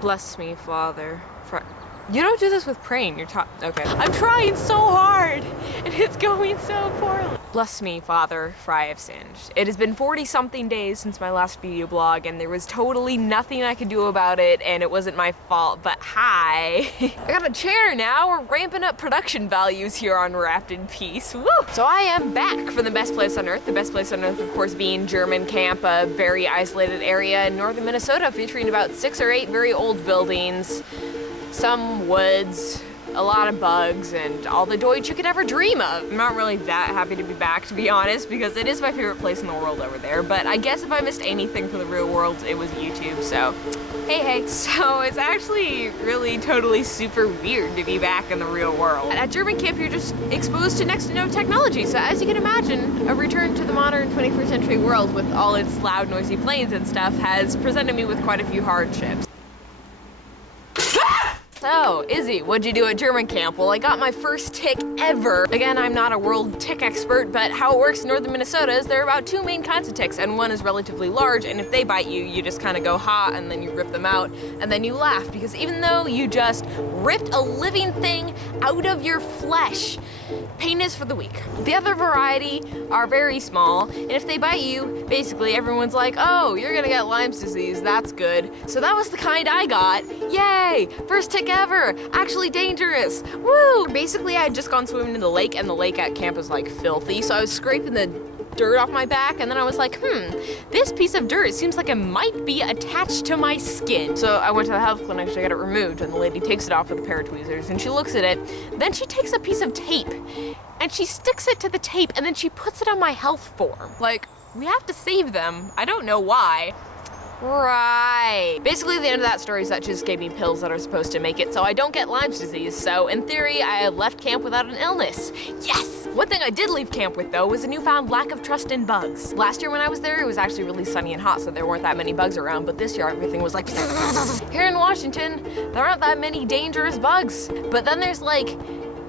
Bless me, Father. You don't do this with praying, you're okay. I'm trying so hard, and it's going so poorly. Bless me, Father, for I have sinned. It has been 40-something days since my last video blog, and there was totally nothing I could do about it, and it wasn't my fault, but hi. I got a chair now. We're ramping up production values here on Wrapped in Peace. Woo! So I am back from the best place on earth. The best place on earth, of course, being German camp, a very isolated area in northern Minnesota, featuring about 6 or 8 very old buildings, some woods, a lot of bugs, and all the Deutsch you could ever dream of. I'm not really that happy to be back, to be honest, because it is my favorite place in the world over there, but I guess if I missed anything for the real world, it was YouTube, so hey. So it's actually really totally super weird to be back in the real world. At German camp, you're just exposed to next to no technology, so as you can imagine, a return to the modern 21st century world with all its loud, noisy planes and stuff has presented me with quite a few hardships. So, Izzy, what'd you do at German camp? Well, I got my first tick ever. Again, I'm not a world tick expert, but how it works in northern Minnesota is there are about 2 main kinds of ticks, and one is relatively large, and if they bite you, you just kind of go ha, and then you rip them out, and then you laugh, because even though you just ripped a living thing out of your flesh, pain is for the weak. The other variety are very small, and if they bite you, basically everyone's like, oh, you're gonna get Lyme's disease, that's good. So that was the kind I got. Yay! First tick ever! Actually dangerous! Woo! Basically, I had just gone swimming in the lake, and the lake at camp is like filthy, so I was scraping the dirt off my back, and then I was like, this piece of dirt seems like it might be attached to my skin. So I went to the health clinic to get it removed, and the lady takes it off with a pair of tweezers, and she looks at it, then she takes a piece of tape, and she sticks it to the tape, and then she puts it on my health form. Like, we have to save them. I don't know why. Right. Basically, the end of that story is that she just gave me pills that are supposed to make it so I don't get Lyme's disease. So in theory, I left camp without an illness. Yes! One thing I did leave camp with, though, was a newfound lack of trust in bugs. Last year when I was there, it was actually really sunny and hot, so there weren't that many bugs around, but this year everything was like Here in Washington, there aren't that many dangerous bugs. But then there's like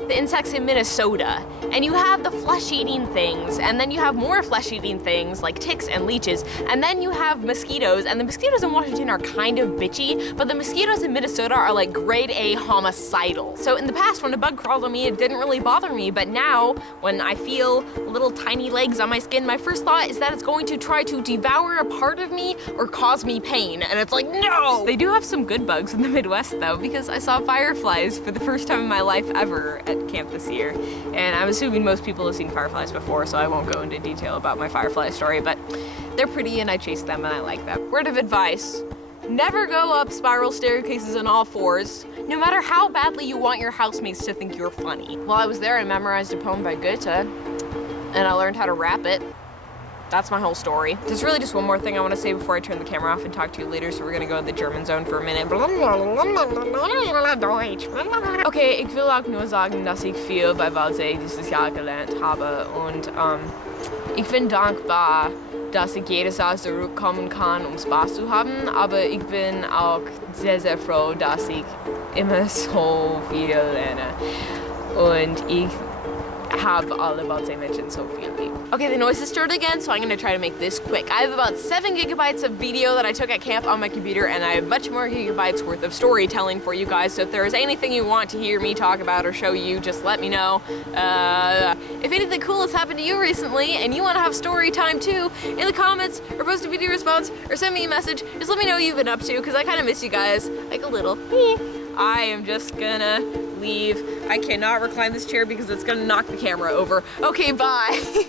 the insects in Minnesota, and you have the flesh-eating things, and then you have more flesh-eating things like ticks and leeches, and then you have mosquitoes, and the mosquitoes in Washington are kind of bitchy, but the mosquitoes in Minnesota are like grade A homicidal. So in the past, when a bug crawled on me, it didn't really bother me, but now, when I feel little tiny legs on my skin, my first thought is that it's going to try to devour a part of me or cause me pain, and it's like, no! They do have some good bugs in the Midwest, though, because I saw fireflies for the first time in my life ever at camp this year, and I'm assuming most people have seen fireflies before, so I won't go into detail about my firefly story, but they're pretty and I chase them and I like them. Word of advice: never go up spiral staircases on all fours, no matter how badly you want your housemates to think you're funny. While I was there, I memorized a poem by Goethe, and I learned how to rap it. That's my whole story. There's really just one more thing I want to say before I turn the camera off and talk to you later, so we're gonna go in the German zone for a minute. Okay, ich will auch nur sagen, dass ich viel bei Waldsee dieses Jahr gelernt habe und ich bin dankbar, dass ich jedes Jahr zurückkommen kann, um Spaß zu haben, aber ich bin auch sehr, sehr froh, dass ich immer so viel lerne und ich have alle Waldsee-Menschen so viel lieb. Okay, the noise has started again, so I'm gonna try to make this quick. I have about 7 gigabytes of video that I took at camp on my computer, and I have much more gigabytes worth of storytelling for you guys, so if there is anything you want to hear me talk about or show you, just let me know. If anything cool has happened to you recently, and you want to have story time too, in the comments, or post a video response, or send me a message, just let me know what you've been up to, because I kind of miss you guys, like a little. I am just gonna leave. I cannot recline this chair because it's gonna knock the camera over. Okay, bye.